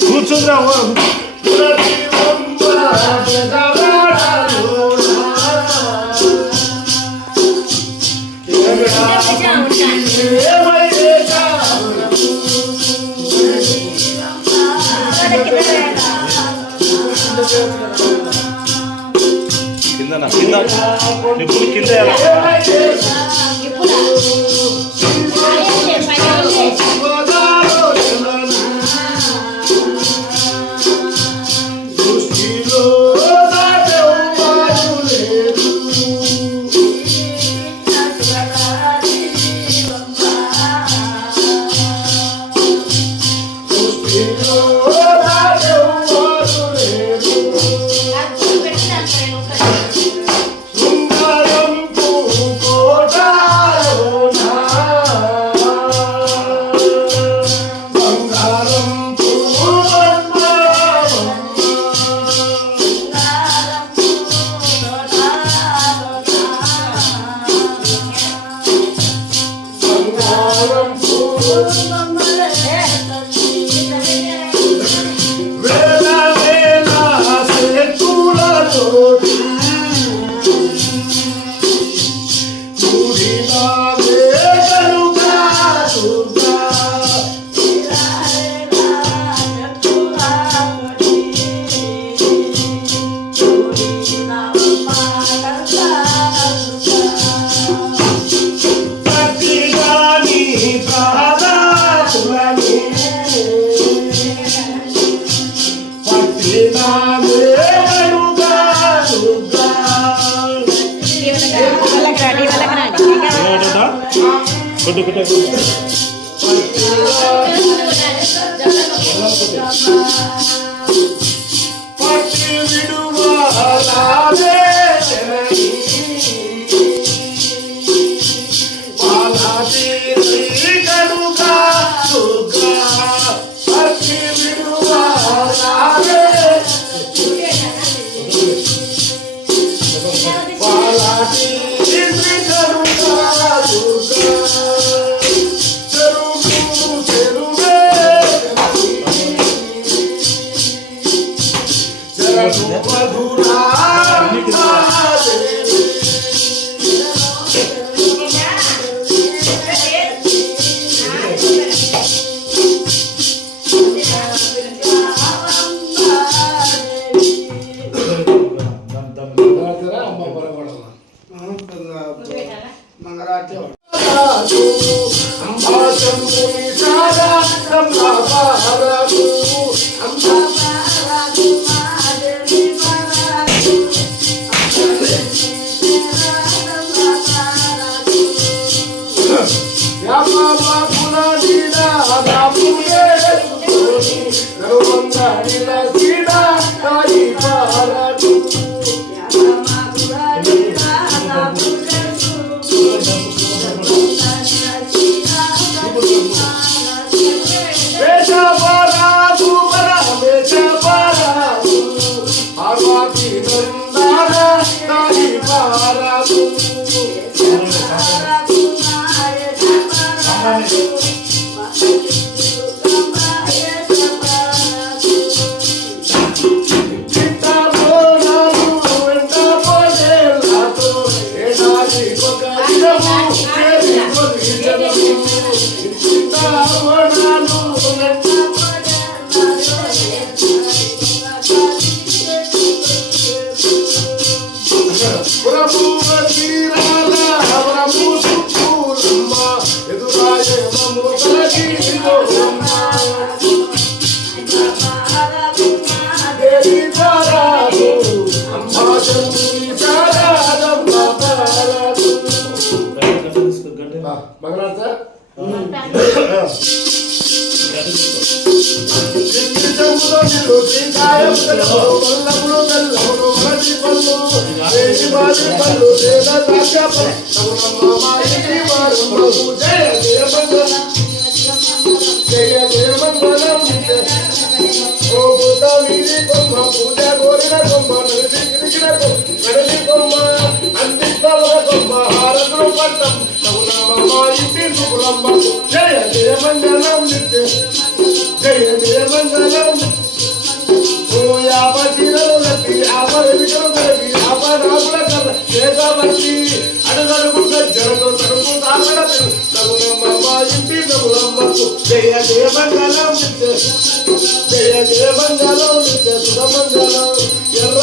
కూర్చుందిరా కింద కింద నిప్పులు కింద Oh, జయ జయ మంగళం జయ జయ మంగళం నిత్య శుభ మంగళం ఎర్ర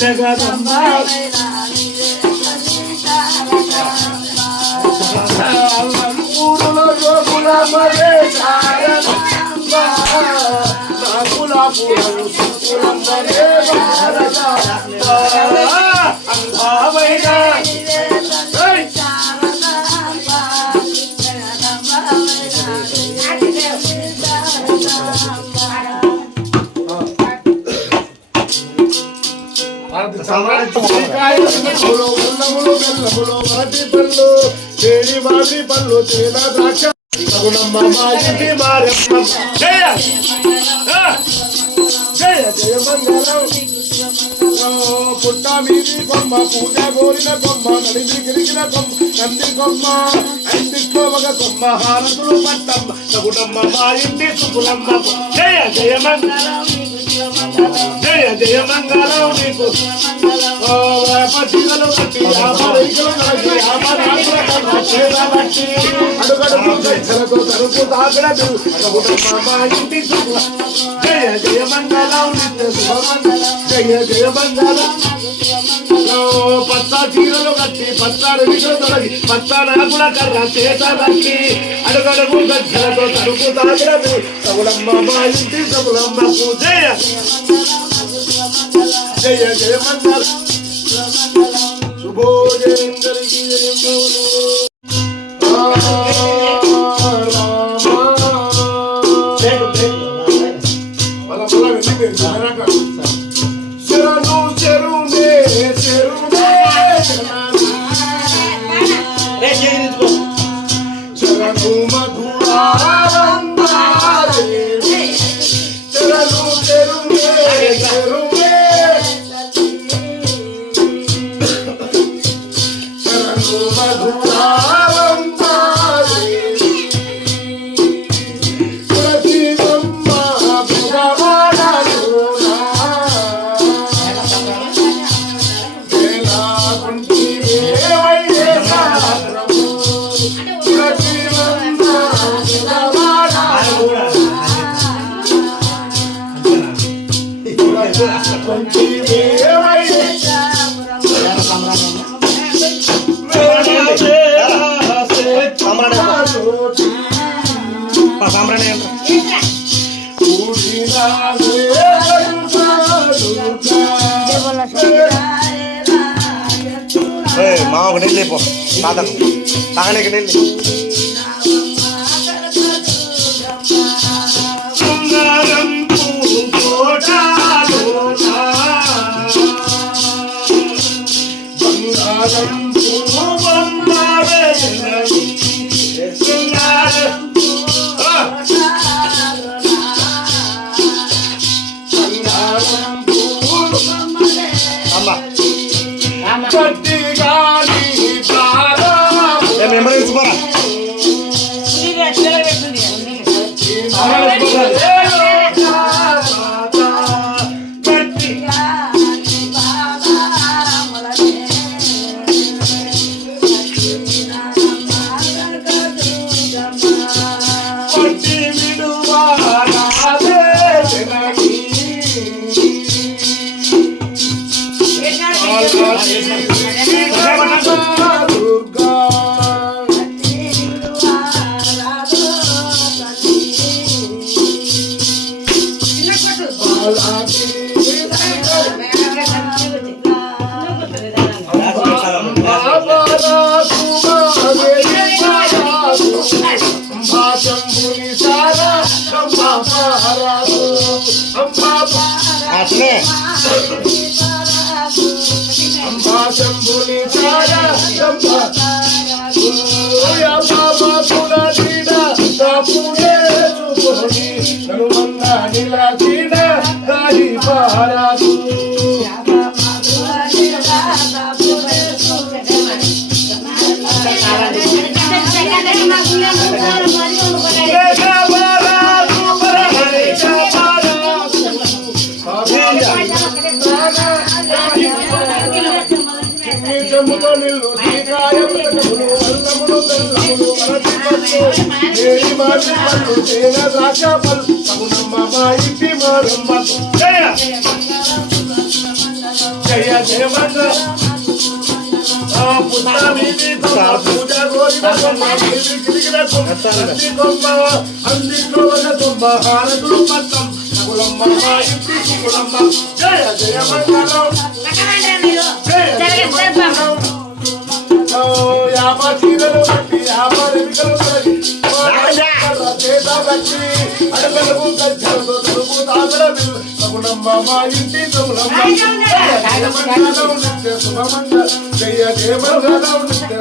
జగదంబా యోగుల మరే పళ్ళు చేన ద్రాక్ష జయ జయ జయ మంగళం పుట్ట మీది కొమ్మ పూజ గోరిన కొమ్మ నడిమి గిరిగిన కొమ్మ నంది కొమ్మ అందికోవగ కొమ్మ హారతులు పట్టమ్మ సగుడమ్మ మా ఇంటి సుకులమ్మ జయ జయ మంగళం జయ జయ మంగళం నీకు పసిగలు కట్టి ఆపరైకలు కట్టి ఆపరాకుల కట్టి అడుగడుగు గచ్చలతో తరుపు తాగడదు సగుడమ్మ మా ఇంటి సుకులమ్మ జయ జయ మంగళం నిత్య శుభమంగళం జయ జయ మంగళం పచ్చ చీరలు కట్టి పచ్చాడు విషలు తొలగి పచ్చాడ కర్ర చేత కట్టి అడుగడుగు గచ్చలతో తరుపు తాగడదు సగుడమ్మ మా ఇంటి సగులమ్మకు జయ జయ జయ మంగళం శుభోజయందరికి శరణు చెరునే చెరునే శరణు మధురారంభారే శరణు చెరునే చెరునే శరణు మధురారంభారే ప్రతిగమ్మ భగవానలోనా వేలా కుంటివే వైదేశాగ్రము ప్రతిగమ్మ భగవానలోనా కుంటివే మాకు నీళ్ళు లేపో తాతకు తాగనేకి నీళ్ళు అన్నే అంబా శంభుని ఛాయ బాబా కుల నీడ పూజే చూపుని నలుమన్న నిల చీడ దారి పారాదు చెమ్ముతో నిల్లు శ్రీకాయములు అల్లములు బెల్లములు అరటి పళ్ళు ఏడి మాటి పళ్ళు తేనె ద్రాక్ష పళ్ళు సగుణమ్మ మా ఇంటి మారమ్మ జయ జయ జయ మంగ పుట్ట మీది పూజ కోరిన కొమ్మ మీది గిరిగిన కొమ్మ అందిట్లో ఒక కొమ్మ హారతులు పట్టం సగుణమ్మ మా ఇంటి సుగుణమ్మ జయ జయ మంగళం యాభై చీరలు బట్టి యాభై ఎన్నికలు తొలగి అడగలకు గజ్జలతో తెలుగు తాగల బిల్లు సగుణమ్మ మా ఇంటి సగుణమ్మ నిత్య శుభమంగళ జయ దేవగణం నిత్య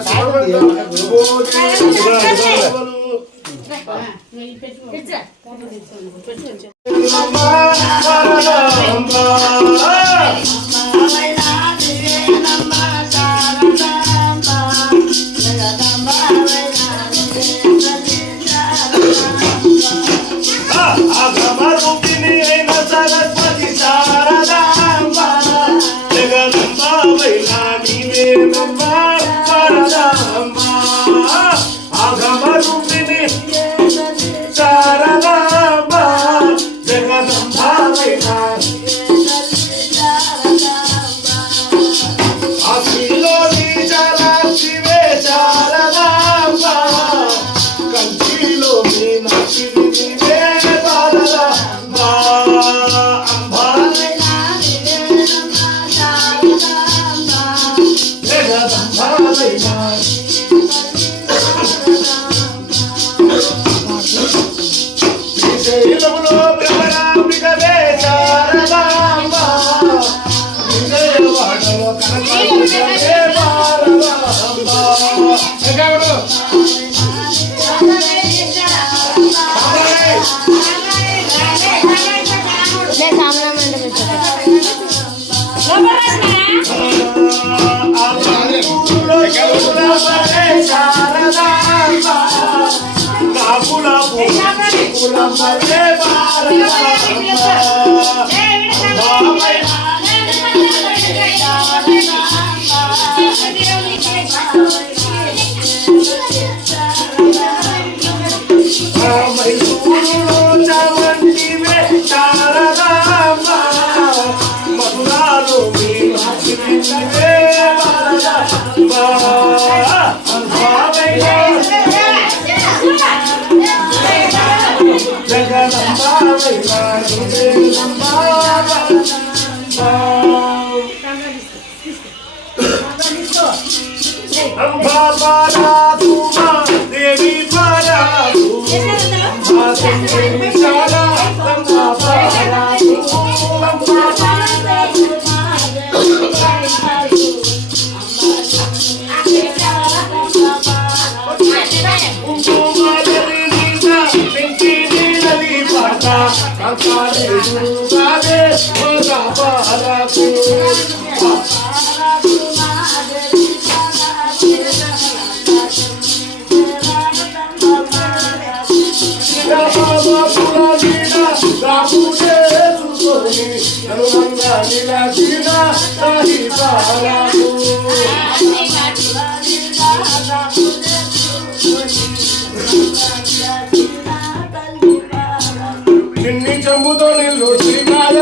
చెమ్ముతో నిల్లు శ్రీకాయ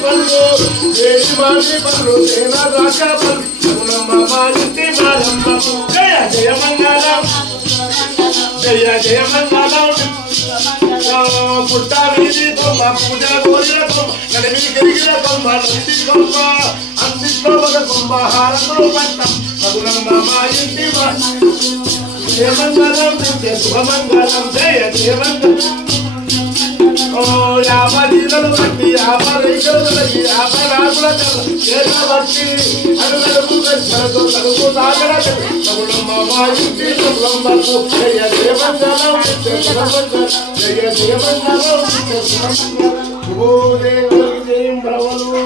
పళ్ళు ఏడి మాటి పళ్ళు తేనె ద్రాక్ష పళ్ళు సగుణమ్మ మా ఇంటి మారమ్మ జయ జయ మంగళం జయ జయ మంగళం పుట్ట వీధి కొమ్మ పూజ కోరిన కొమ్మ గడివి గిరిగిన కొమ్మ నంది కొమ్మ అందిట్లో ఒక కొమ్మ హారతులు పట్టం సగుణమ్మ మా ఇంటి జయ మంగళం నిత్య శుభమంగళం జయ జయ మంగళం ఓ యాపదీనలు బట్టి యాపరైతులకి యాపరాకుల చేత బట్టి అడుగడుగు గజ్జలతో తడుపు తాగడ తగులమ్మ ఇంటి తగులమ్మకు జయ దేవంగలం జయ దేవంగలం భూదేవులకి జయం బ్రవలు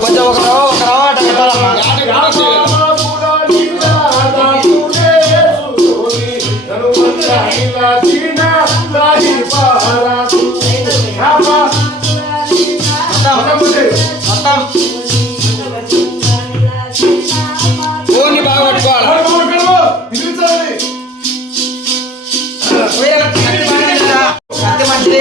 కొంచెం ఒక రవాట ఓని బాగా పట్టుకోవాలి మంచిది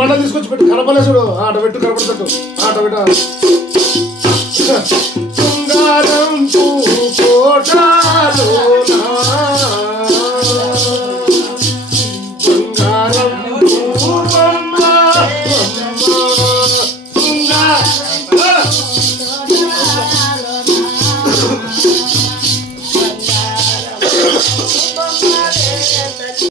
బండ తీసుకొచ్చి పెట్టు కనపలేసుడు ఆట పెట్టు కనపడతట్టు ఆట పెట్ట బంగారం కోటాలు